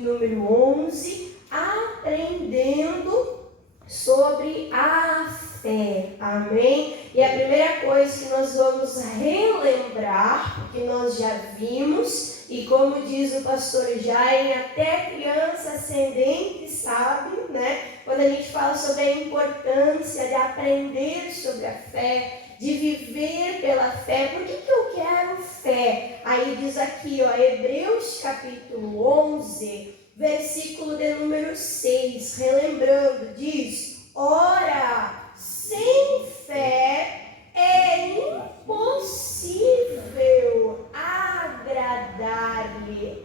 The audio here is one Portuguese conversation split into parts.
número 11, aprendendo sobre a fé, amém? E a primeira coisa que nós vamos relembrar, porque nós já vimos, e como diz o pastor Jaime, até criança ascendente sabe, né? Quando a gente fala sobre a importância de aprender sobre a fé, de viver pela fé. Por que eu quero fé? Aí diz aqui, ó, Hebreus capítulo 11, versículo de número 6, relembrando, diz: ora, sem fé é impossível agradar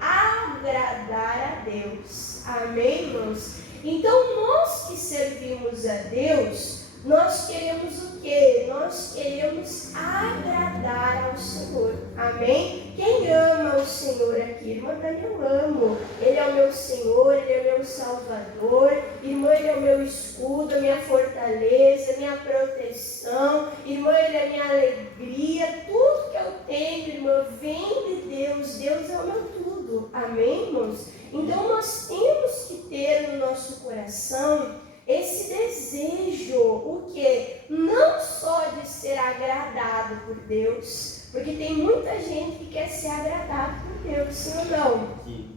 a Deus. Amém, irmãos? Então, nós que servimos a Deus, nós queremos o quê? Nós queremos agradar ao Senhor. Amém? Quem ama o Senhor aqui? Irmã Dani, eu amo. Ele é o meu Senhor, Ele é o meu Salvador. Irmã, Ele é o meu escudo, a minha fortaleza, a minha proteção. Irmã, Ele é a minha alegria. Tudo que eu tenho, irmã, vem de Deus. Deus é o meu tudo. Amém, irmãos? Então, nós temos que ter no nosso coração esse desejo, o que? Não só de ser agradado por Deus, porque tem muita gente que quer ser agradado por Deus, sim ou não?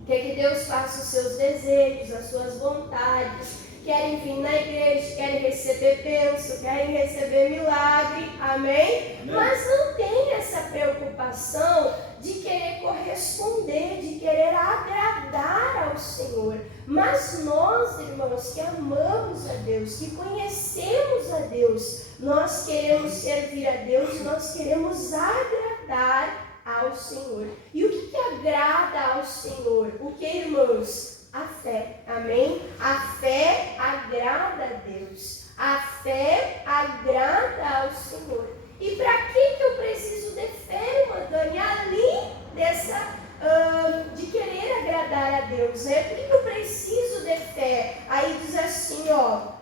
Quer que Deus faça os seus desejos, as suas vontades, querem vir na igreja, querem receber bênção, querem receber milagre, amém? Mas não tem essa preocupação de querer corresponder, de querer agradar ao Senhor. Mas nós, irmãos, que amamos a Deus, que conhecemos a Deus, nós queremos servir a Deus, nós queremos agradar ao Senhor. E o que agrada ao Senhor? O que, irmãos? A fé, amém? A fé agrada a Deus, a fé agrada ao Senhor. E para que eu preciso de fé, irmã Dani? Além dessa de querer agradar a Deus, né? Por que eu preciso de fé? Aí diz assim, ó,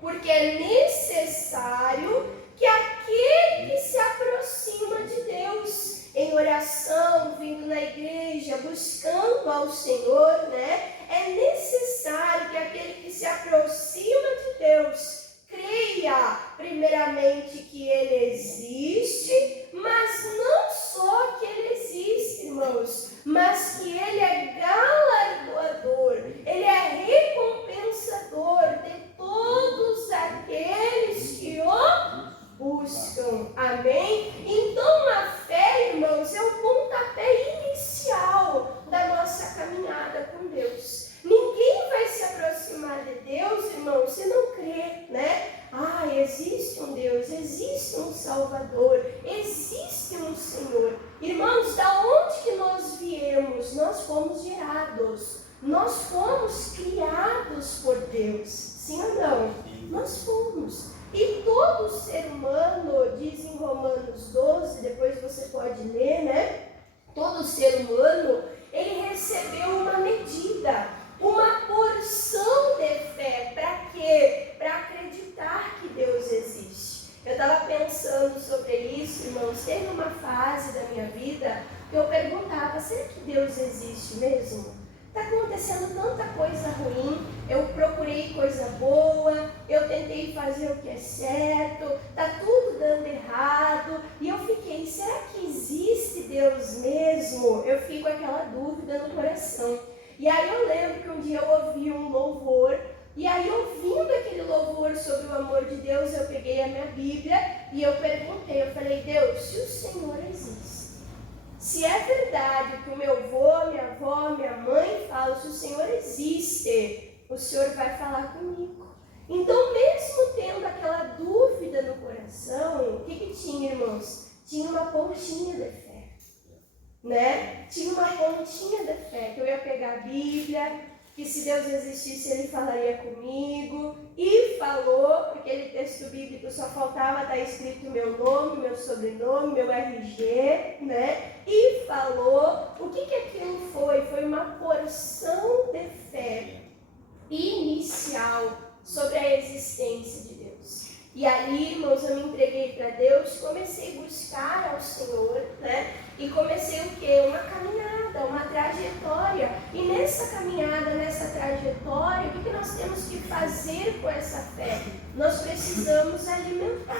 porque é necessário que aquele que se aproxima de Deus em oração, vindo na igreja, buscando ao Senhor, né? É necessário que aquele que se aproxima de Deus creia, primeiramente, que Ele existe, mas não só que Ele existe, irmãos, mas que Ele é galardoador, Ele é recompensador de todos aqueles que o buscam. Amém? Então, a fé, irmãos, é o pontapé inicial da nossa caminhada com Deus. Ninguém vai se aproximar de Deus, irmão, se não crer, né? Existe um Deus, existe um Salvador, existe um Senhor. Irmãos, da onde que nós viemos? Nós fomos gerados, nós fomos criados por Deus. Sim ou não? Nós fomos. E todo ser humano, diz em Romanos 12, depois você pode ler, né? Todo ser humano, ele recebeu uma medida, uma porção de fé. Para quê? Para acreditar que Deus existe. Eu estava pensando sobre isso, irmãos. Teve uma fase da minha vida que eu perguntava, será que Deus existe mesmo? Está acontecendo tanta coisa ruim, eu procurei coisa boa, eu tentei fazer o que é certo, está tudo dando errado, e eu fiquei, será que existe Deus mesmo? Eu fico com aquela dúvida no coração. E aí eu lembro que um dia eu ouvi um louvor, e aí ouvindo aquele louvor sobre o amor de Deus, eu peguei a minha Bíblia e eu perguntei, eu falei, Deus, se o Senhor existe, se é verdade que o meu avô, minha avó, minha mãe falam, se o Senhor existe, o Senhor vai falar comigo. Então, mesmo tendo aquela dúvida no coração, o que tinha, irmãos? Tinha uma pontinha de fé, né? Tinha uma pontinha de fé, que eu ia pegar a Bíblia, que se Deus existisse, Ele falaria comigo, e falou, porque aquele texto bíblico só faltava estar escrito meu nome, meu sobrenome, meu RG, né? E falou, o que aquilo foi? Foi uma porção de fé inicial sobre a existência de Deus. E ali, irmãos, eu me entreguei para Deus, comecei a buscar ao Senhor, né? E comecei o quê? Uma caminhada, uma trajetória. E nessa caminhada, trajetória, o que nós temos que fazer com essa fé? Nós precisamos alimentar.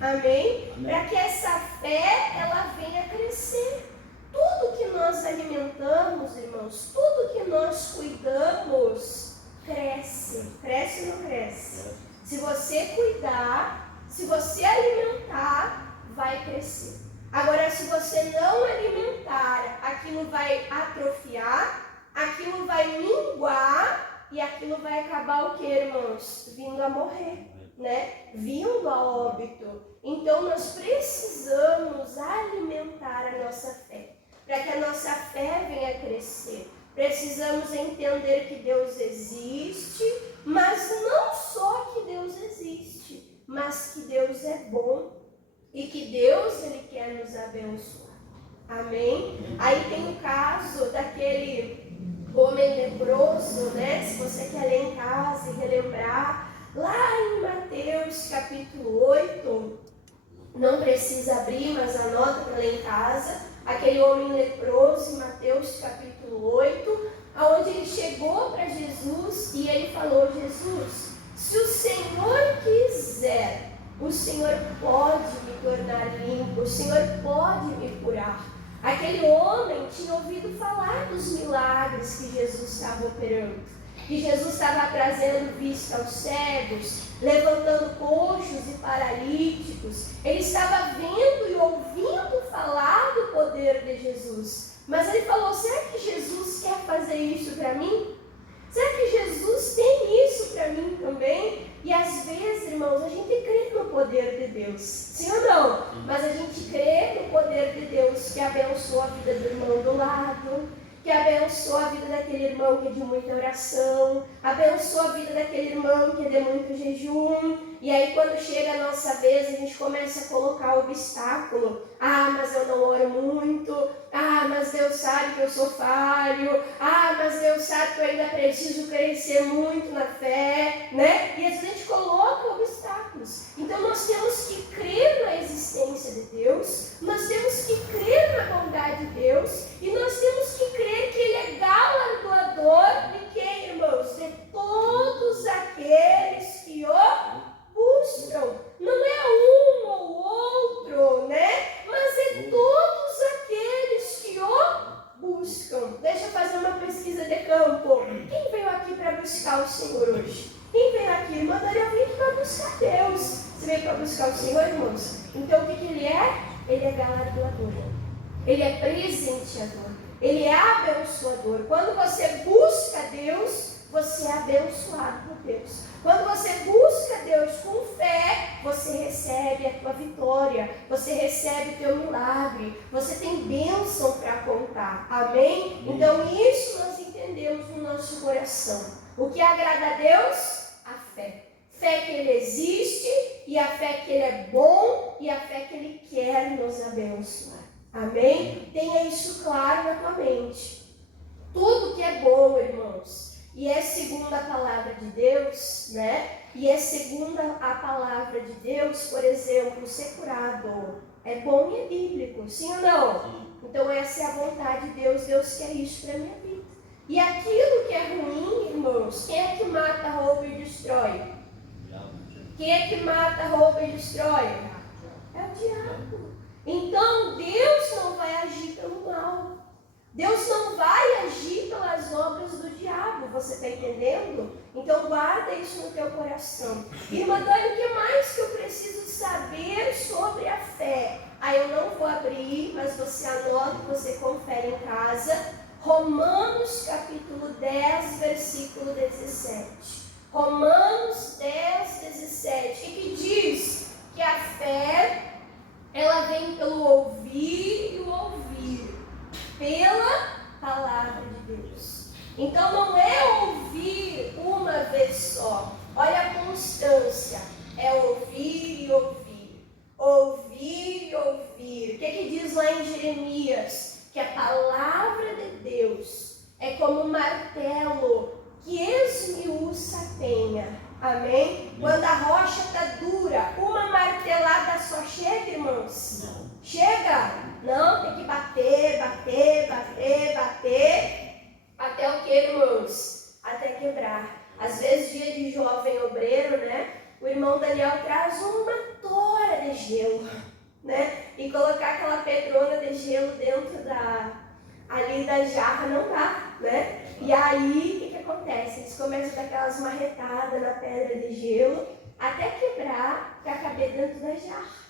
Amém? Para que essa fé, ela venha crescer. Tudo que nós alimentamos, irmãos, tudo que nós cuidamos, cresce. Cresce ou não cresce? Se você cuidar, se você alimentar, vai crescer. Agora, se você não alimentar, aquilo vai atrofiar, aquilo vai minguar e aquilo vai acabar o que, irmãos? Vindo a morrer, né? Vindo a óbito. Então, nós precisamos alimentar a nossa fé, para que a nossa fé venha crescer. Precisamos entender que Deus existe, mas não só que Deus existe, mas que Deus é bom e que Deus, Ele quer nos abençoar. Amém? Aí tem o caso daquele homem leproso, né? Se você quer ler em casa e relembrar, lá em Mateus capítulo 8, não precisa abrir, mas anota para ler em casa, aquele homem leproso em Mateus capítulo 8, onde ele chegou para Jesus e ele falou: Jesus, se o Senhor quiser, o Senhor pode me tornar limpo, o Senhor pode me curar. Aquele homem tinha ouvido falar dos milagres que Jesus estava operando, que Jesus estava trazendo vista aos cegos, levantando coxos e paralíticos. Ele estava vendo e ouvindo falar do poder de Jesus. Mas ele falou: será que Jesus quer fazer isso para mim? Será que Jesus tem isso para mim também? E às vezes, irmãos, a gente crê no poder de Deus, sim ou não? Mas a gente crê no poder de Deus que abençoa a vida do irmão do lado, que abençoa a vida daquele irmão que é de muita oração, abençoa a vida daquele irmão que é de muito jejum. E aí quando chega a nossa vez, a gente começa a colocar obstáculo. Ah, mas eu não oro muito. Ah, mas Deus sabe que eu sou falho. Ah, mas Deus sabe que eu ainda preciso crescer muito na fé, né? E às vezes a gente coloca obstáculos. Então nós temos que crer na existência de Deus, nós temos que crer na bondade de Deus e nós temos que crer que Ele é galardoador de quem, irmãos? De todos aqueles que o buscam. Não é um ou outro, né? Mas é todos aqueles que o buscam. Deixa eu fazer uma pesquisa de campo. Quem veio aqui para buscar o Senhor hoje? Quem veio aqui? Mandaria vir para buscar Deus. Você veio para buscar o Senhor, irmãos? Então o que Ele é? Ele é galardoador. Ele é presenteador. Ele é abençoador. Quando você busca Deus, você é abençoado por Deus. Quando você busca Deus com fé, você recebe a tua vitória, você recebe o teu milagre, você tem bênção para contar. Amém? Então isso nós entendemos no nosso coração. O que agrada a Deus? A fé. Fé que Ele existe, e a fé que Ele é bom, e a fé que Ele quer nos abençoar. Amém? Tenha isso claro na tua mente. Tudo que é bom, irmãos, e é segundo a palavra de Deus, né? E é segundo a palavra de Deus, por exemplo, ser curado. É bom e é bíblico, sim ou não? Sim. Então essa é a vontade de Deus. Deus quer isso para a minha vida. E aquilo que é ruim, irmãos, quem é que mata, rouba e destrói? Quem é que mata, rouba e destrói? É o diabo. Então Deus não vai agir pelo mal. Deus não vai agir pelas obras do diabo, você está entendendo? Então guarda isso no teu coração. Irmã Dani, o que mais que eu preciso saber sobre a fé? Aí eu não vou abrir, mas você anota, você confere em casa. Romanos capítulo 10, versículo 17. Romanos 10, 17. E que diz que a fé, ela vem pelo ouvir e o ouvir pela palavra de Deus. Então não é ouvir uma vez só. Olha a constância. É ouvir e ouvir. Ouvir e ouvir. O que diz lá em Jeremias? Que a palavra de Deus é como um martelo que esmiuça a penha. Amém? Quando a rocha está dura, uma martelada só chega, irmãos? Não. Chega? Não, tem que bater, bater, bater, bater. Até o que, irmãos? Até que quebrar. Às vezes, dia de jovem obreiro, né? O irmão Daniel traz uma tora de gelo, né? E colocar aquela pedrona de gelo dentro ali da jarra não dá, né? E aí, o que acontece? Eles começam a dar aquelas marretadas na pedra de gelo até quebrar para caber dentro da jarra.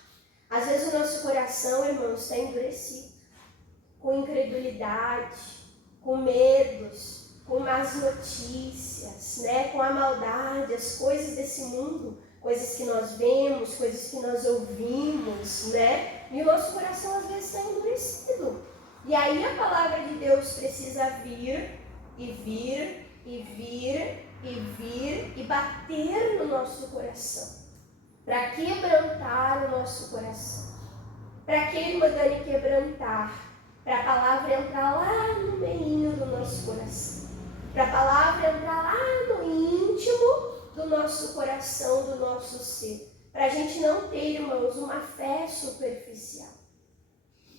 Às vezes o nosso coração, irmãos, está endurecido, com incredulidade, com medos, com más notícias, né? Com a maldade, as coisas desse mundo, coisas que nós vemos, coisas que nós ouvimos, né? E o nosso coração às vezes está endurecido. E aí a palavra de Deus precisa vir e vir e vir e vir e bater no nosso coração, para quebrantar o nosso coração. Para que, irmã Dani, quebrantar? Para a palavra entrar lá no meio do nosso coração, para a palavra entrar lá no íntimo do nosso coração, do nosso ser, para a gente não ter, irmãos, uma fé superficial,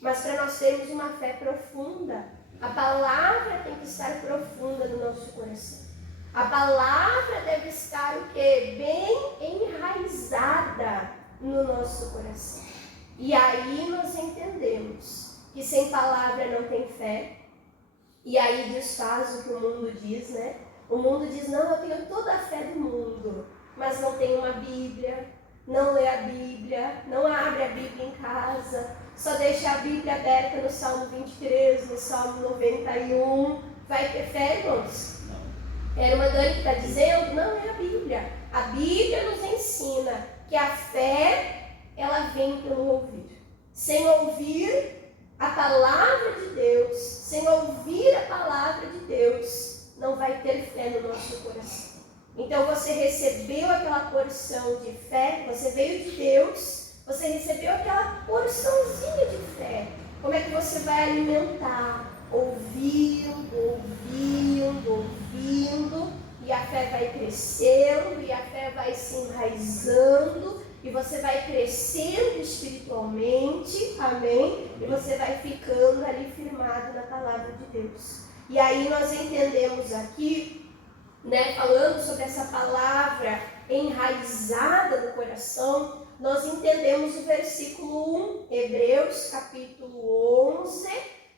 mas para nós termos uma fé profunda. A palavra tem que estar profunda no nosso coração. A palavra deve estar o quê? Bem enraizada no nosso coração. E aí nós entendemos que sem palavra não tem fé. E aí desfaz o que o mundo diz, né? O mundo diz, não, eu tenho toda a fé do mundo, mas não tem uma Bíblia, não lê a Bíblia, não abre a Bíblia em casa, só deixa a Bíblia aberta no Salmo 23, no Salmo 91. Vai ter fé, irmãos? Era uma Dani que está dizendo, não é a Bíblia. A Bíblia nos ensina que a fé, ela vem pelo ouvir. Sem ouvir a palavra de Deus, sem ouvir a palavra de Deus, não vai ter fé no nosso coração. Então você recebeu aquela porção de fé, você veio de Deus, você recebeu aquela porçãozinha de fé. Como é que você vai alimentar? Ouvindo, ouvindo, ouvindo, e a fé vai crescendo, e a fé vai se enraizando, e você vai crescendo espiritualmente, amém? E você vai ficando ali firmado na palavra de Deus. E aí nós entendemos aqui, né, falando sobre essa palavra enraizada no coração, nós entendemos o versículo 1, Hebreus capítulo 11,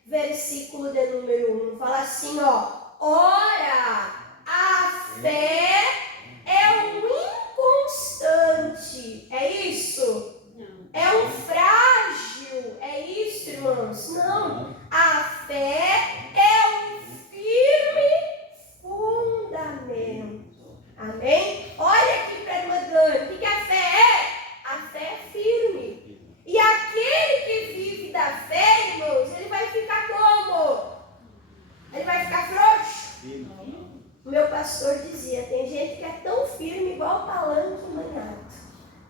versículo de número 1, fala assim, ó: ora, a fé é um inconstante, é isso? Não. É um frágil, é isso, irmãos? Não, a fé é um firme fundamento, amém? Olha aqui para a irmã Dani, o que a fé é? A fé é firme, e aquele que vive da fé, irmãos, ele vai ficar como? Ele vai ficar frouxo? O meu pastor dizia, tem gente que é tão firme igual o palanque embanhado.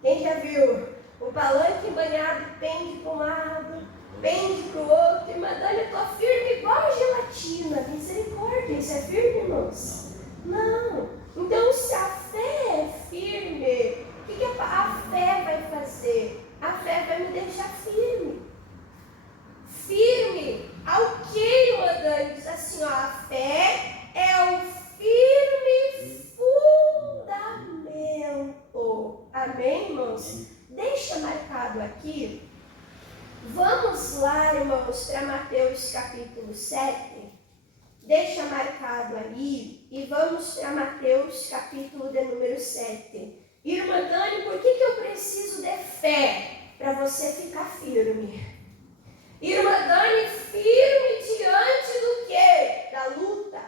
Quem já viu? O palanque embanhado pende para um lado, pende para o outro. Irmã Dani, eu estou firme igual a gelatina. Misericórdia, isso é firme, irmãos? Não. Então, se a fé é firme, o que a fé vai fazer? A fé vai me deixar firme. Firme ao que, irmã Dani? Diz assim, ó, a fé é o firme fundamento. Amém, irmãos? Deixa marcado aqui. Vamos lá, irmãos, para Mateus capítulo 7. Deixa marcado aí. E vamos para Mateus capítulo de número 7. Irmã Dani, por que eu preciso de fé? Para você ficar firme. Irmã Dani, firme diante do quê? Da luta,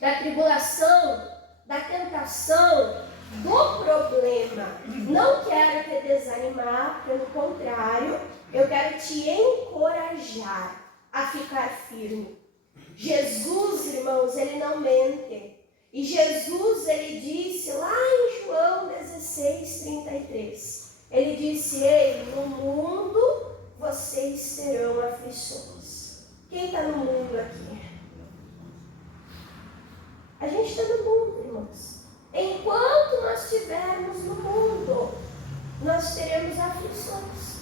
da tribulação, da tentação, do problema. Não quero te desanimar, pelo contrário, eu quero te encorajar a ficar firme. Jesus, irmãos, ele não mente. E Jesus, ele disse lá em João 16:33, ele disse, ei, no mundo vocês terão aflições. Quem está no mundo aqui? A gente está no mundo, irmãos. Enquanto nós estivermos no mundo, nós teremos aflições.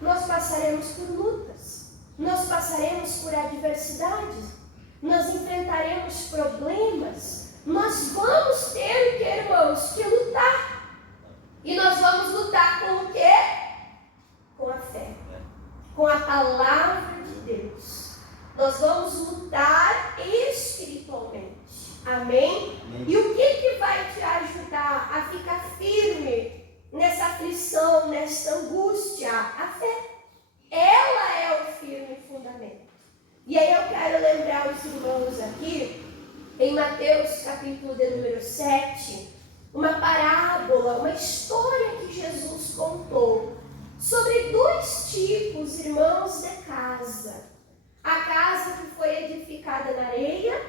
Nós passaremos por lutas. Nós passaremos por adversidades. Nós enfrentaremos problemas. nós vamos ter o que, irmãos? Que lutar. E nós vamos lutar com o quê? Com a fé. Com a palavra de Deus. Nós vamos lutar espiritualmente. Amém? E o que vai te ajudar a ficar firme nessa aflição, nessa angústia? A fé. Ela é o firme fundamento. E aí eu quero lembrar os irmãos aqui, em Mateus capítulo de número 7, uma parábola, uma história que Jesus contou sobre dois tipos, irmãos, de casa. A casa que foi edificada na areia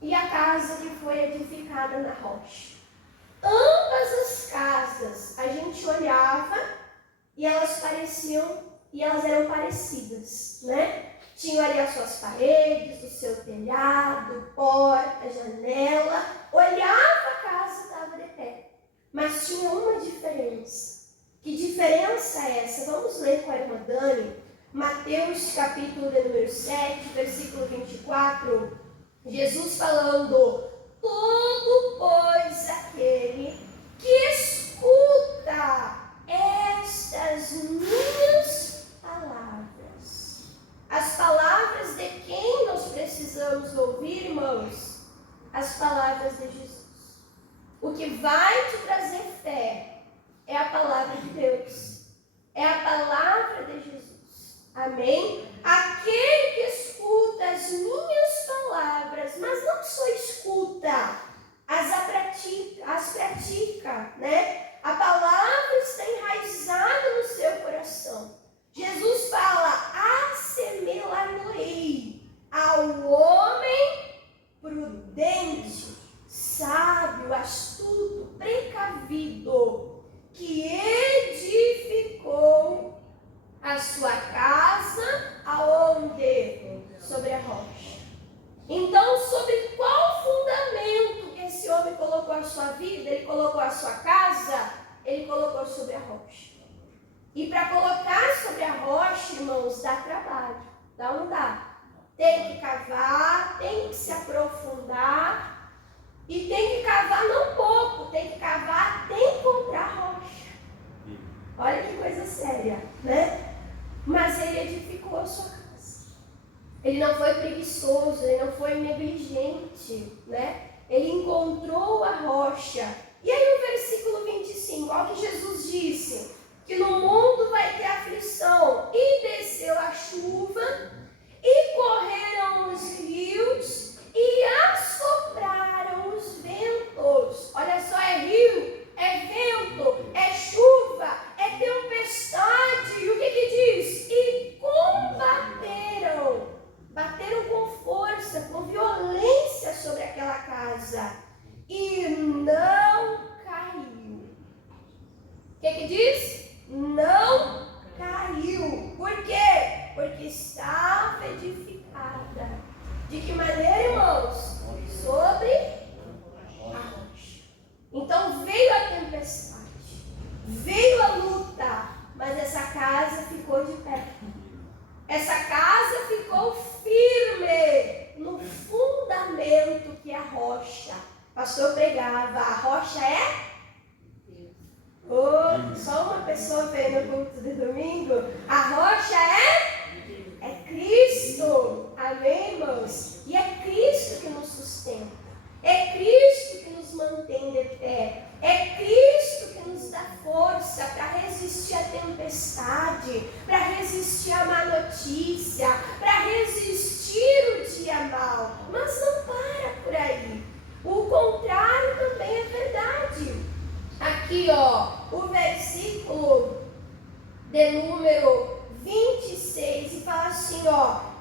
e a casa que foi edificada na rocha. Ambas as casas, a gente olhava e elas eram parecidas, né? Tinham ali as suas paredes, o seu telhado, porta, janela. Olhava a casa, estava de pé. Mas tinha uma diferença. Que diferença é essa? Vamos ler com a irmã Dani. Mateus capítulo de número 7, versículo 24. Jesus falando: todo, pois, aquele que escuta estas minhas palavras. As palavras de quem nós precisamos ouvir, irmãos? As palavras de Jesus. O que vai te trazer fé é a palavra de Deus. É a palavra de Jesus. Amém? Aquele que escuta as minhas palavras, mas não só escuta, as pratica, né? A palavra está enraizada no seu coração. Jesus fala: assemelhar-me-ei ao homem prudente, sábio, astuto, precavido, que edificou a sua casa aonde? Sobre a rocha. Então, sobre qual fundamento que esse homem colocou a sua vida? Ele colocou a sua casa? Ele colocou sobre a rocha. E para colocar sobre a rocha, irmãos, dá trabalho. Dá ou não dá? Tem que cavar, tem que se aprofundar. E tem que cavar não pouco, tem que cavar até encontrar a rocha. Olha que coisa séria, né? Mas ele edificou a sua casa. Ele não foi preguiçoso, ele não foi negligente, né? Ele encontrou a rocha. E aí o versículo 25, olha o que Jesus disse: que no mundo vai ter aflição, e desceu a chuva, e correram os rios, e assopraram os ventos. Olha só, é rio, é vento, é chuva, é tempestade. E o que diz? E bateram com força, com violência sobre aquela casa, e não caiu. O que diz? Não caiu. Por quê? Porque estava edificada. De que maneira, irmãos? Sobre a rocha. Então veio a tempestade, veio a luta, mas essa casa ficou de pé. Essa casa ficou firme no fundamento que é a rocha. O pastor pregava: a rocha é? Só uma pessoa veio no culto de domingo. A rocha é Cristo. Amém, irmãos? E é Cristo que nos sustenta. É Cristo que nos mantém de pé. É Cristo que nos dá força para resistir à tempestade, para resistir à má notícia, para resistir o dia mau. Mas não para por aí. O contrário também é verdade. Aqui, o versículo de número 26, e fala assim,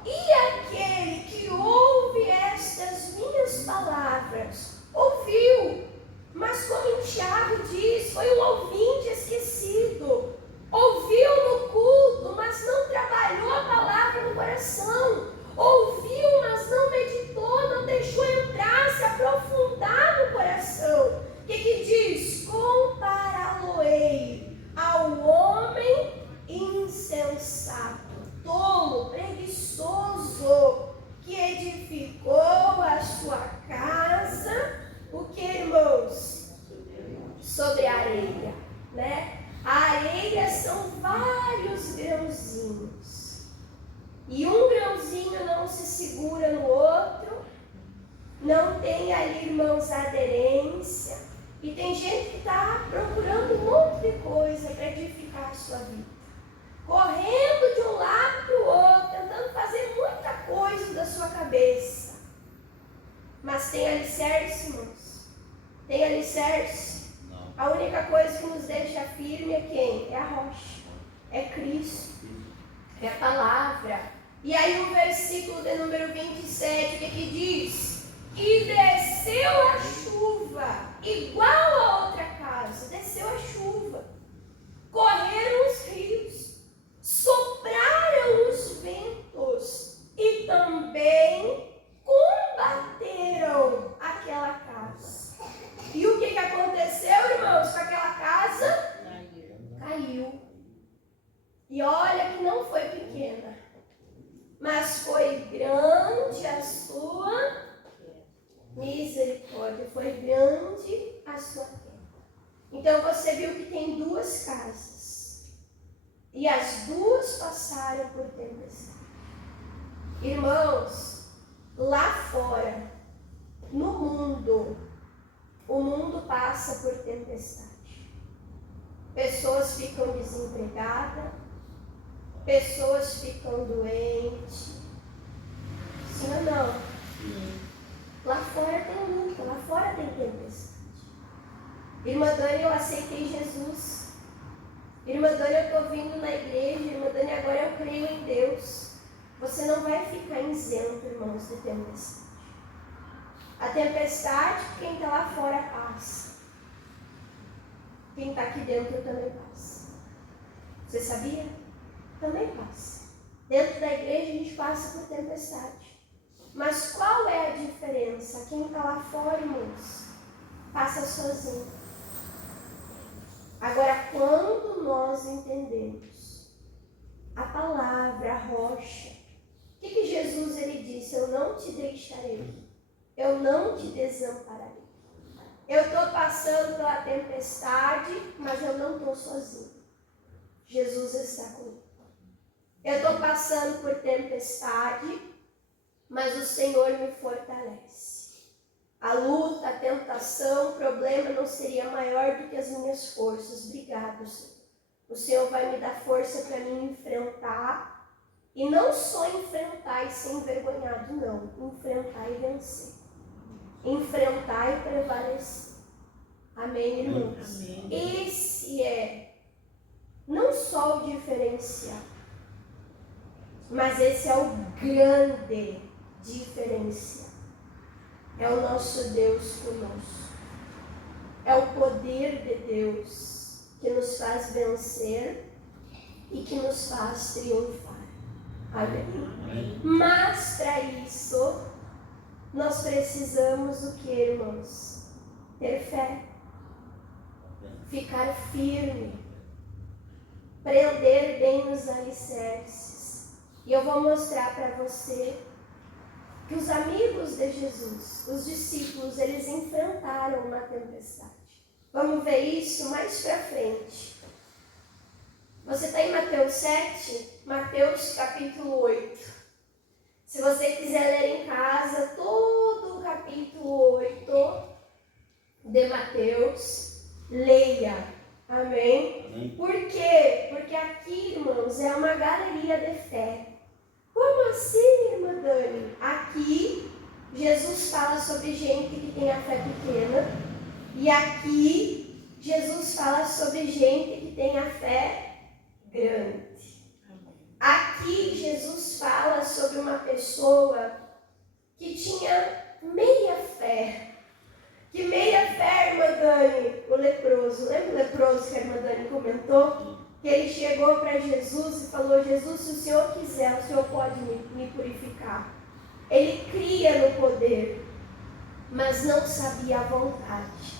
e aquele que ouve estas minhas palavras, ouviu, mas como Tiago diz, foi um ouvinte esquecido, ouviu no culto, mas não trabalhou a palavra no coração, ouviu, mas não meditou, não deixou entrar, se aprofundar no coração. O que diz? Compará-lo-ei ao homem insensato, tolo, preguiçoso, que edificou a sua casa tem ali, irmãos, a aderência. E tem gente que está procurando um monte de coisa para edificar a sua vida. Correndo de um lado para o outro, tentando fazer muita coisa da sua cabeça. Mas tem alicerce, irmãos? Tem alicerce? Não. A única coisa que nos deixa firme é quem? É a rocha. É Cristo. É a palavra. E aí o versículo de número 27, o que diz? E desceu a chuva, igual a outra casa. Desceu a chuva. Correram os rios. Sopraram os ventos. E também combateram aquela casa. E o que aconteceu, irmãos, com aquela casa? Caiu. E olha que não foi pequena, mas foi grande a sua misericórdia, foi grande a sua queda. Então você viu que tem duas casas, e as duas passaram por tempestade. Irmãos, lá fora, no mundo, o mundo passa por tempestade. Pessoas ficam desempregadas, pessoas ficam doentes. Sim ou não? Sim. Lá fora tem luta, lá fora tem tempestade. Irmã Dani, eu aceitei Jesus. Irmã Dani, eu estou vindo na igreja. Irmã Dani, agora eu creio em Deus. Você não vai ficar isento, irmãos, de tempestade. A tempestade, quem está lá fora passa. Quem está aqui dentro também passa. Você sabia? Também passa. Dentro da igreja a gente passa por tempestade. Mas qual é a diferença? Quem está lá fora, irmãos, passa sozinho. Agora, quando nós entendemos a palavra, a rocha, o que Jesus ele disse? Eu não te deixarei, eu não te desampararei. Eu estou passando pela tempestade, mas eu não estou sozinho. Jesus está comigo. Eu estou passando por tempestade, mas o Senhor me fortalece. A luta, a tentação, o problema não seria maior do que as minhas forças. Obrigado, Senhor. O Senhor vai me dar força para me enfrentar. E não só enfrentar e ser envergonhado, não. Enfrentar e vencer. Enfrentar e prevalecer. Amém, irmãos? Amém. Esse é não só o diferencial, mas esse é o grande diferencial. É o nosso Deus conosco. É o poder de Deus que nos faz vencer e que nos faz triunfar. Amém? Mas para isso, nós precisamos o que, irmãos? Ter fé. Ficar firme. Prender bem os alicerces. E eu vou mostrar para você que os amigos de Jesus, os discípulos, eles enfrentaram uma tempestade. Vamos ver isso mais para frente. Você está em Mateus 7? Mateus capítulo 8. Se você quiser ler em casa todo o capítulo 8 de Mateus, leia. Amém? Amém? Por quê? Porque aqui, irmãos, é uma galeria de fé. Como assim, irmã Dani? Aqui, Jesus fala sobre gente que tem a fé pequena. E aqui, Jesus fala sobre gente que tem a fé grande. Aqui, Jesus fala sobre uma pessoa que tinha meia fé. Que meia fé, irmã Dani? O leproso. Lembra o leproso que a irmã Dani comentou? Que ele chegou para Jesus e falou: Jesus, se o Senhor quiser, o Senhor pode me purificar. Ele cria no poder, mas não sabia a vontade.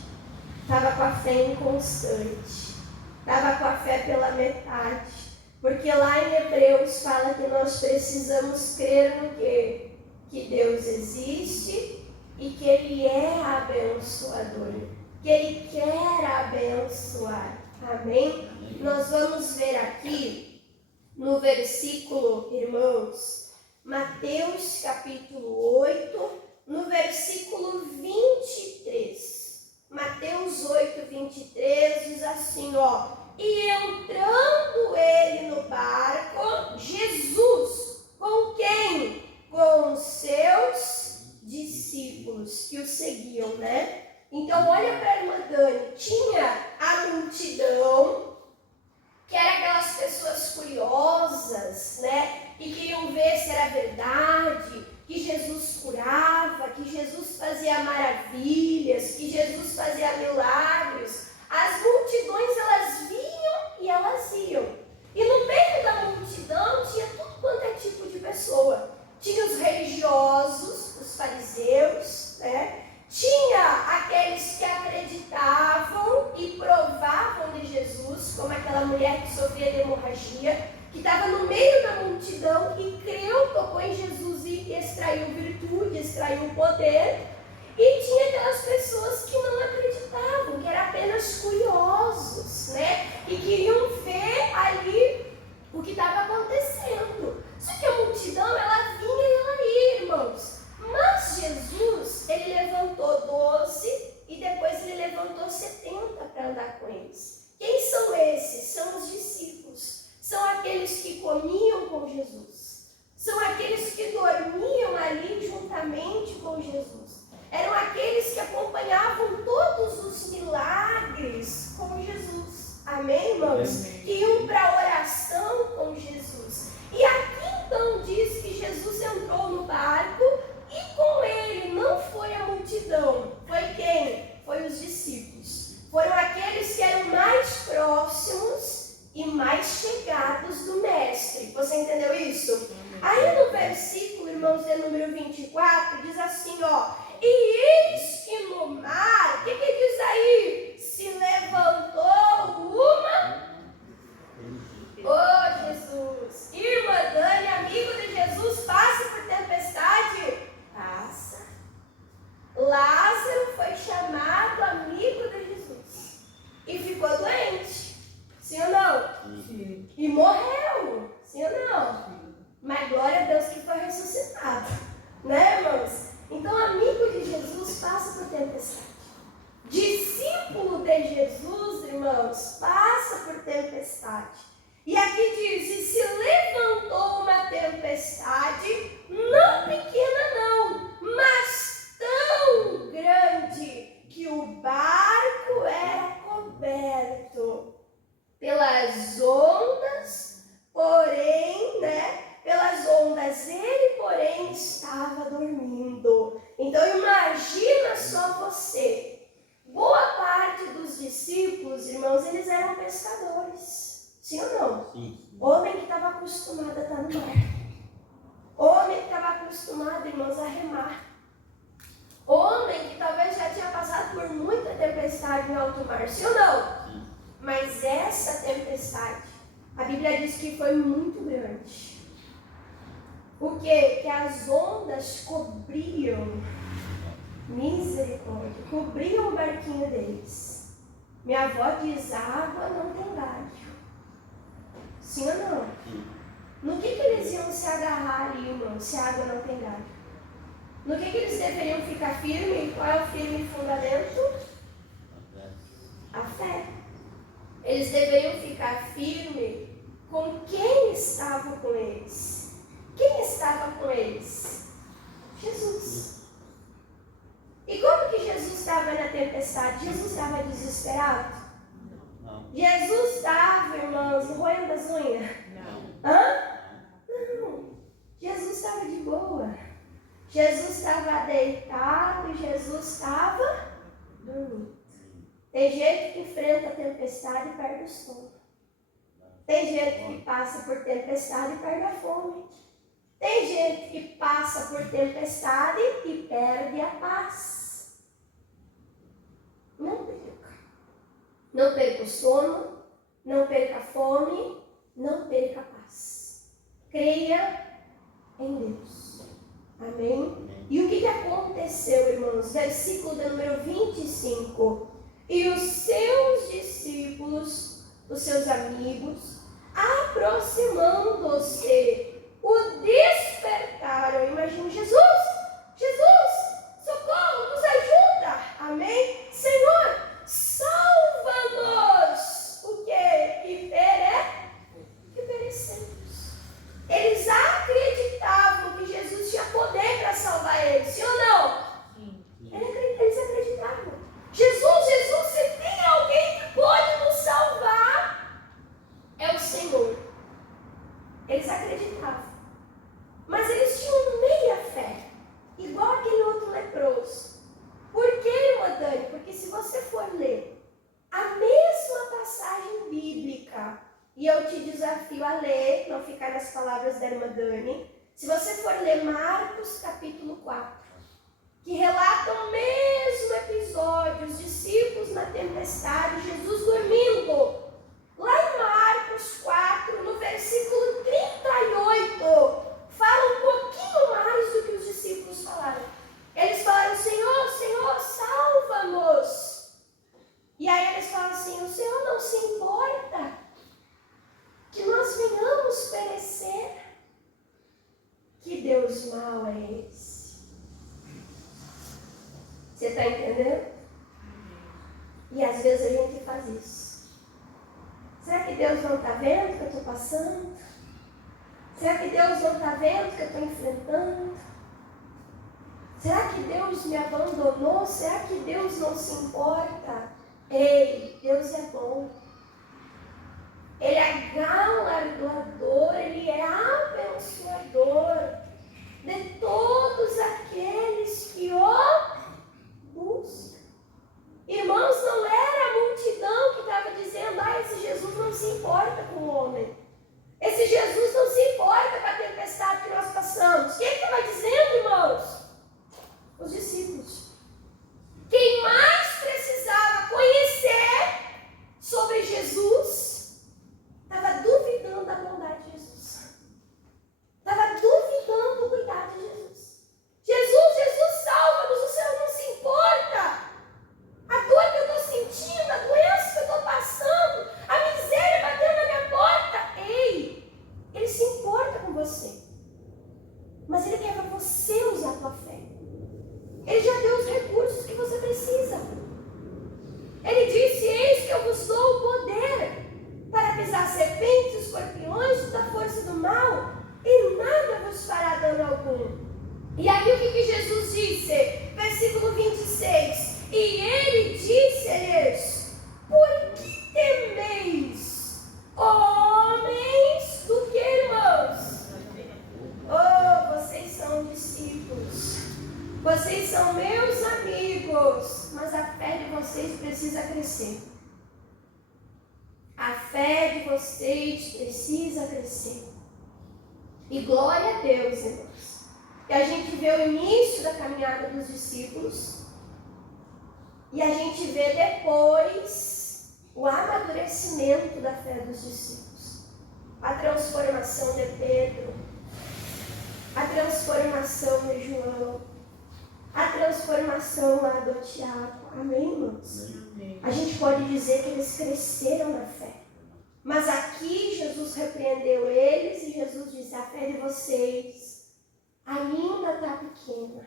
Estava com a fé inconstante. Estava com a fé pela metade. Porque lá em Hebreus fala que nós precisamos crer no quê? Que Deus existe e que Ele é abençoador. Que Ele quer abençoar. Amém? Nós vamos ver aqui no versículo, irmãos, Mateus capítulo 8, no versículo 23. Mateus 8, 23 diz assim, ó. E entrando ele no barco, Jesus, com quem? Com os seus discípulos que o seguiam, né? Então, olha para a irmã Dani, tinha a multidão, que eram aquelas pessoas curiosas, né? Que queriam ver se era verdade, que Jesus curava, que Jesus fazia maravilhas, que Jesus fazia milagres. As multidões, elas vinham e elas iam. E no meio da multidão tinha tudo quanto é tipo de pessoa. Tinha os religiosos, os fariseus, né? Tinha aqueles que acreditavam e provavam de Jesus, como aquela mulher que sofria de hemorragia, que estava no meio da multidão e creu, tocou em Jesus e extraiu virtude, extraiu poder. E tinha aquelas pessoas que não acreditavam, que eram apenas curiosos, né? E queriam ver ali o que estava acontecendo. Só que a multidão, ela vinha e ela ia, irmãos. Mas Jesus, ele levantou 12 e depois ele levantou 70 para andar com eles. Quem são esses? São os discípulos. São aqueles que comiam com Jesus. São aqueles que dormiam ali juntamente com Jesus. Eram aqueles que acompanhavam todos os milagres com Jesus. Amém, irmãos? Que iam para a oração com Jesus. E aqui então diz que Jesus entrou no barco e com ele não foi a multidão. Foi quem? Foi os discípulos. Foram aqueles que eram mais próximos e mais chegados do mestre. Você entendeu isso? Aí no versículo, irmãos, de número 24, diz assim, ó. E eis que no mar, o que diz aí? Se levantou uma... Oh, Jesus! Irmã Dani, amigo de Jesus, passa por tempestade? Passa. Lázaro foi chamado amigo de Jesus e ficou doente. Sim ou não? Sim. E morreu. Sim ou não? Sim. Mas glória a Deus que foi ressuscitado. Né, irmãos? Então, amigo de Jesus passa por tempestade. Discípulo de Jesus, irmãos, passa por tempestade. E aqui diz, e se levantou uma tempestade, não pequena não, mas tão grande, que o barco era coberto pelas ondas, porém, né? Pelas ondas, ele, porém, estava dormindo. Então, imagina só você. Boa parte dos discípulos, irmãos, eles eram pescadores. Sim ou não? Sim. Homem que estava acostumado a estar no mar. Homem que estava acostumado, irmãos, a remar. Homem que talvez já tinha passado por muita tempestade em alto mar. Sim ou não? Sim. Mas essa tempestade, a Bíblia diz que foi muito grande. O quê? Que as ondas cobriam, misericórdia, cobriam o barquinho deles. Minha avó diz, água não tem galho. Sim ou não? No que eles iam se agarrar ali, irmão, se a água não tem galho? No que eles deveriam ficar firmes? Qual é o firme fundamento? A fé. Eles deveriam ficar firmes com quem estava com eles. Quem estava com eles? Jesus. E como que Jesus estava na tempestade? Jesus estava desesperado? Jesus estava, irmãos, roendo as unhas? Não. Hã? Não. Jesus estava de boa. Jesus estava deitado e Jesus estava dormindo. Tem gente que enfrenta a tempestade e perde o sono. Tem gente que passa por tempestade e perde a fome. Tem gente que passa por tempestade e perde a paz. Não perca. Não perca o sono, não perca a fome, não perca a paz. Creia em Deus. Amém? E o que aconteceu, irmãos? Versículo de número 25. E os seus discípulos, os seus amigos, aproximando-se, o despertaram. Imagina Jesus, Jesus, desafio a ler, não ficar nas palavras da irmã Dani. Se você for ler Marcos capítulo 4, que relata o mesmo episódio, os discípulos na tempestade, Jesus dormindo. Lá em Marcos 4, no versículo 38, fala um pouquinho mais do que os discípulos falaram. Eles falaram: Senhor, Senhor, salva-nos. E aí eles falam assim: o Senhor não se importa que nós venhamos perecer? Que Deus mau é esse? Você está entendendo? E às vezes a gente faz isso. Será que Deus não está vendo o que eu estou passando? Será que Deus não está vendo o que eu estou enfrentando? Será que Deus me abandonou? Será que Deus não se importa? Ei, Deus é bom. Ele é galardoador, Ele é abençoador de todos aqueles que o buscam. Irmãos, não era a multidão que estava dizendo: esse Jesus não se importa com o homem. Esse Jesus não se importa com a tempestade que nós passamos. Quem estava dizendo, irmãos? Os discípulos. Quem mais precisava conhecer sobre Jesus estava duvidando da bondade de Jesus. Estava duvidando do cuidado de Jesus. Jesus, salva-nos, o Senhor não se importa. A dor que eu estou sentindo, a doença que eu estou passando, a miséria batendo na minha porta. Ei, Ele se importa com você. Mas Ele quer para você usar a tua fé. Ele já deu os recursos que você precisa. Ele disse: eis que eu vos dou o poder para pisar serpentes e escorpiões, da força do mal, e nada vos fará dano algum. E aí o que Jesus disse? Versículo 26. E Ele disse-lhes: por que temeis, homens do que, irmãos? Oh, vocês são discípulos. Vocês são meus amigos, mas a fé de vocês precisa crescer. A fé de vocês precisa crescer. E glória a Deus, irmãos. E a gente vê o início da caminhada dos discípulos. E a gente vê depois o amadurecimento da fé dos discípulos. A transformação de Pedro. A transformação de João. A transformação lá do Tiago. Amém, irmãos? Amém. A gente pode dizer que eles cresceram na fé. Mas aqui Jesus repreendeu eles e Jesus disse: a fé de vocês ainda está pequena.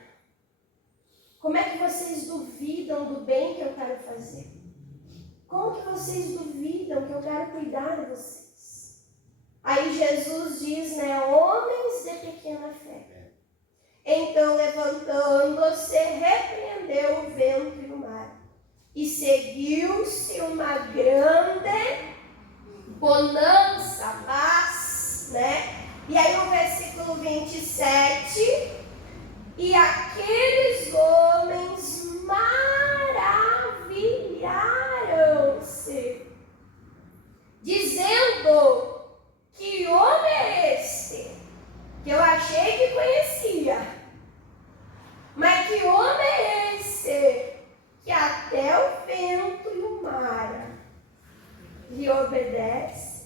Como é que vocês duvidam do bem que eu quero fazer? Como que vocês duvidam que eu quero cuidar de vocês? Aí Jesus diz, homens de pequena fé. Então, levantando-se, repreendeu o vento e o mar. E seguiu-se uma grande bonança, paz, E aí no versículo 27, e aqueles homens maravilharam-se, dizendo: que homem é este? Que eu achei que conhecia. Mas que homem é esse? Que até o vento e o mar lhe obedecem.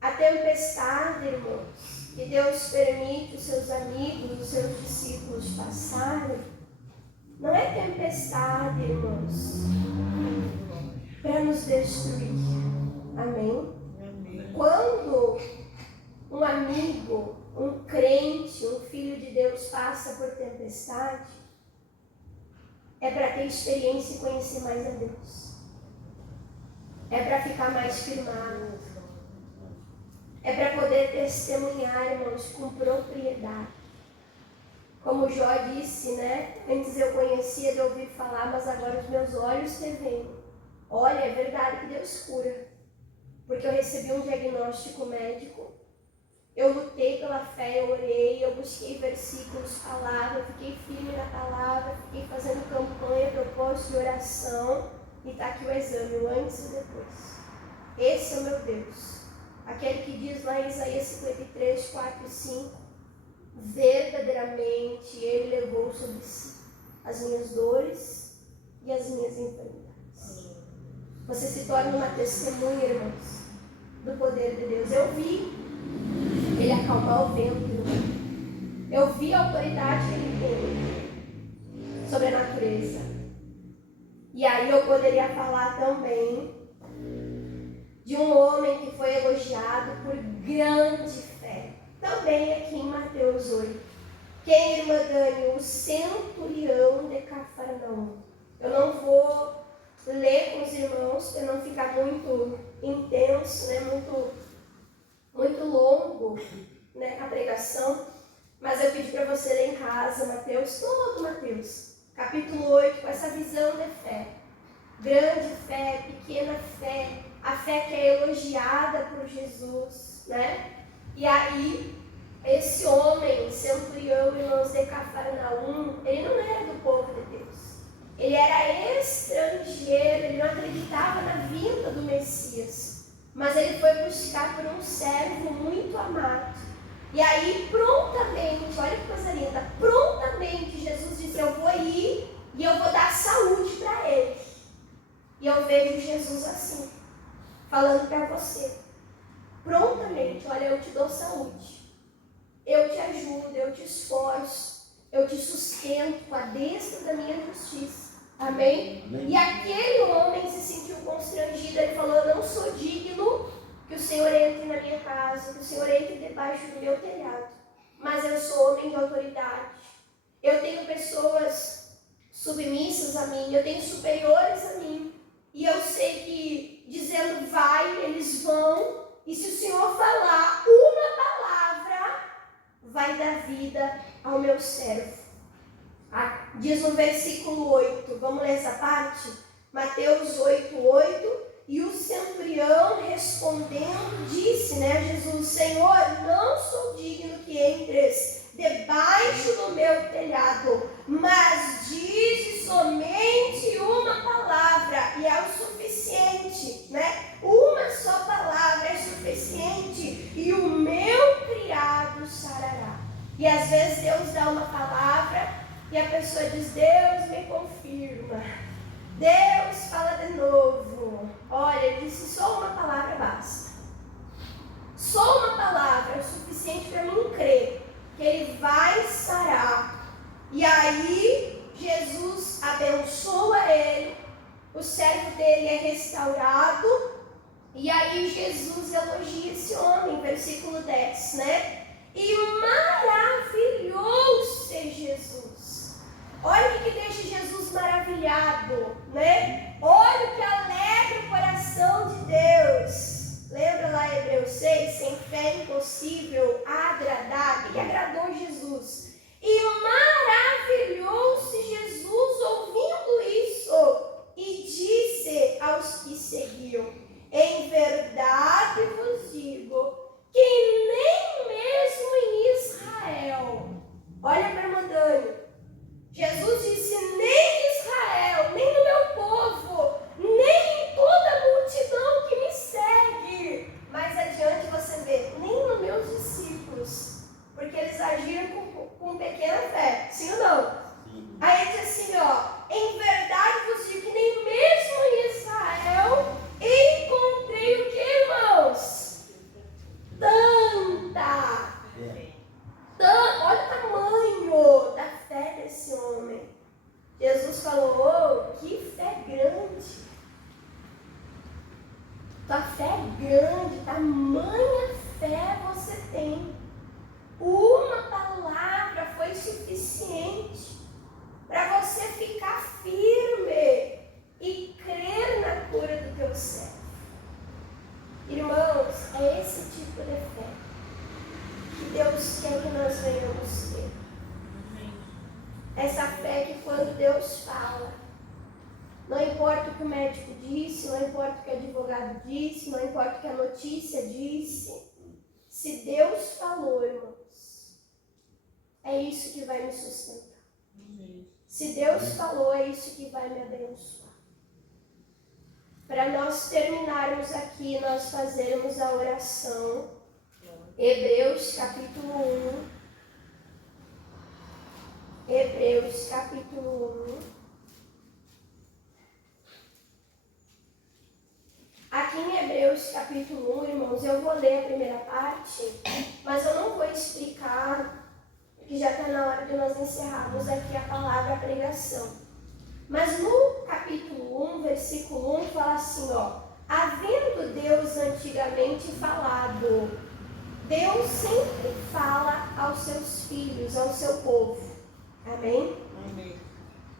A tempestade, irmãos, que Deus permite os seus amigos, os seus discípulos passarem, não é tempestade, irmãos, para nos destruir. Amém? Quando um amigo, um crente, um filho de Deus passa por tempestade, é para ter experiência e conhecer mais a Deus. É para ficar mais firmado. É para poder testemunhar, irmãos, com propriedade. Como Jó disse, Antes eu conhecia de ouvir falar, mas agora os meus olhos te veem. Olha, é verdade que Deus cura. Porque eu recebi um diagnóstico médico. Eu lutei pela fé, eu orei, eu busquei versículos, palavra, fiquei firme na palavra, fiquei fazendo campanha, propósito de oração. E está aqui o exame, o antes e o depois. Esse é o meu Deus. Aquele que diz lá em Isaías 53, 4 e 5, verdadeiramente Ele levou sobre si as minhas dores e as minhas enfermidades. Você se torna uma testemunha, irmãos, do poder de Deus. Eu vi Ele acalmar o vento do mar. Eu vi a autoridade que Ele tem sobre a natureza. E aí eu poderia falar também de um homem que foi elogiado por grande fé. Também aqui em Mateus 8. Quem, irmã Dani? O centurião de Cafarnaum. Eu não vou ler com os irmãos para não ficar muito intenso, né? muito longo, né? A pregação. Mas eu pedi para você ler em casa Mateus, todo Mateus, capítulo 8, com essa visão de fé. Grande fé, pequena fé, a fé que é elogiada por Jesus, né? E aí, esse homem, centurião, irmãos, de Cafarnaum, ele não era do povo de Deus. Ele era estrangeiro, ele não acreditava na vinda do Messias. Mas ele foi buscar por um servo muito amado. E aí, prontamente, olha que coisa linda, prontamente Jesus disse, eu vou ir e eu vou dar saúde para ele. E eu vejo Jesus assim, falando para você, prontamente, olha, eu te dou saúde, eu te ajudo, eu te esforço, eu te sustento com a destra da minha justiça. Amém? Amém? E aquele homem se sentiu constrangido, ele falou, eu não sou digno que o Senhor entre na minha casa, que o Senhor entre debaixo do meu telhado, mas eu sou homem de autoridade, eu tenho pessoas submissas a mim, eu tenho superiores a mim, e eu sei que dizendo vai, eles vão, e se o Senhor falar uma palavra, vai dar vida ao meu servo. Diz no versículo 8, vamos ler essa parte? Mateus 8, 8, e o centurião respondendo disse, né, a Jesus, Senhor, não sou digno que entres debaixo do meu telhado, mas dize somente uma palavra, e é o suficiente, né? Uma só palavra é suficiente, e o meu criado sarará. E às vezes Deus dá uma palavra, e a pessoa diz, Deus me confirma, Deus fala de novo. Olha, ele disse, só uma palavra basta. Só uma palavra é o suficiente para mim crer que ele vai sarar. E aí, Jesus abençoa ele, o servo dele é restaurado, e aí Jesus elogia esse homem, versículo 10, né? E maravilhou-se Jesus. Olha o que deixa Jesus maravilhado, né? Olha o que alegra o coração de Deus. Lembra lá em Hebreus 6, sem fé é impossível agradar. O que agradou Jesus? E maravilhou-se Jesus ouvindo isso e disse aos que seguiam, em verdade vos digo que nem mesmo em Israel, olha para irmã Dani, Jesus disse, nem em Israel, nem no meu povo, nem em toda a multidão que me segue. Mais adiante você vê, nem nos meus discípulos, porque eles agiram com pequena fé, sim ou não? Sim. Aí ele diz assim, ó, em verdade vos digo que nem mesmo em Israel encontrei o que, irmãos? Olha o tamanho da fé desse homem. Jesus falou, oh, que fé grande. Tua fé é grande, tamanha fé você tem. Uma palavra foi suficiente para você ficar firme e crer na cura do teu servo. Irmãos, é esse tipo de fé que Deus quer que nós venhamos ter. Essa fé que quando Deus fala, não importa o que o médico disse, não importa o que o advogado disse, não importa o que a notícia disse, se Deus falou, irmãos, é isso que vai me sustentar. Se Deus falou, é isso que vai me abençoar. para nós terminarmos aqui, nós fazermos a oração. Hebreus capítulo 1. Hebreus capítulo 1. Aqui em Hebreus capítulo 1, irmãos, eu vou ler a primeira parte, mas eu não vou explicar, porque já está na hora de nós encerrarmos aqui a palavra, a pregação. Mas no capítulo 1, versículo 1, fala assim, ó: havendo Deus antigamente falado, Deus sempre fala aos seus filhos, ao seu povo. Amém? Amém.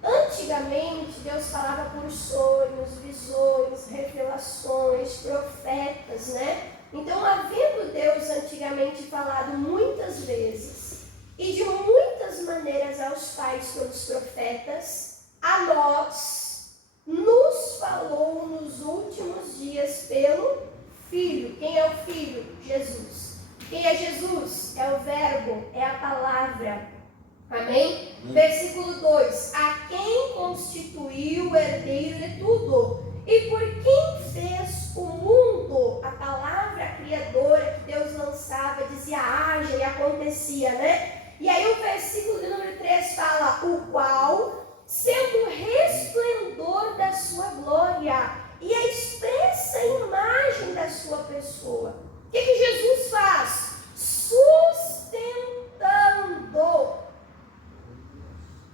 Antigamente, Deus falava por sonhos, visões, revelações, profetas, né? Então, havendo Deus antigamente falado muitas vezes e de muitas maneiras aos pais pelos profetas, a nós nos falou nos últimos dias pelo Filho. Quem é o Filho? Jesus. Quem é Jesus? É o Verbo, é a palavra. Amém? Versículo 2: a quem constituiu o herdeiro de tudo, e por quem fez o mundo, a palavra criadora que Deus lançava, dizia haja e acontecia, né? E aí o versículo de número 3 fala: o qual, sendo o resplendor da sua glória e a expressa imagem da sua pessoa. O que Jesus faz? Sustentando.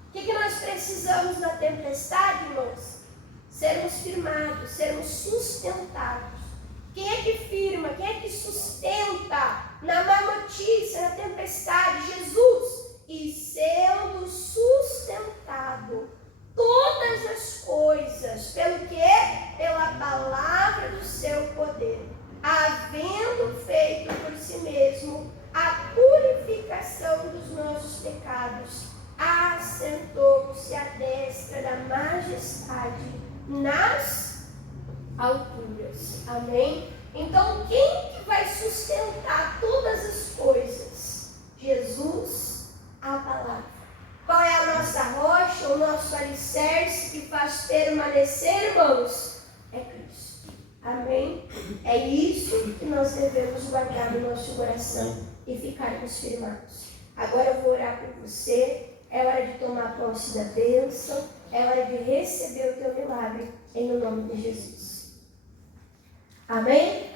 O que nós precisamos na tempestade, irmãos? Sermos firmados, sermos sustentados. Quem é que firma? Quem é que sustenta na má notícia, na tempestade? Jesus. E sendo sustentado todas as coisas, pelo quê? Pela palavra do seu poder, havendo feito por si mesmo a purificação dos nossos pecados, assentou-se à destra da majestade nas alturas. Amém? Então, quem que vai sustentar todas as coisas? Jesus, a palavra. Qual é a nossa rocha, o nosso alicerce que faz permanecer, irmãos? É Cristo. Amém? É isso que nós devemos guardar no nosso coração e ficarmos firmados. Agora eu vou orar por você. É hora de tomar posse da bênção. É hora de receber o teu milagre. Em nome de Jesus. Amém?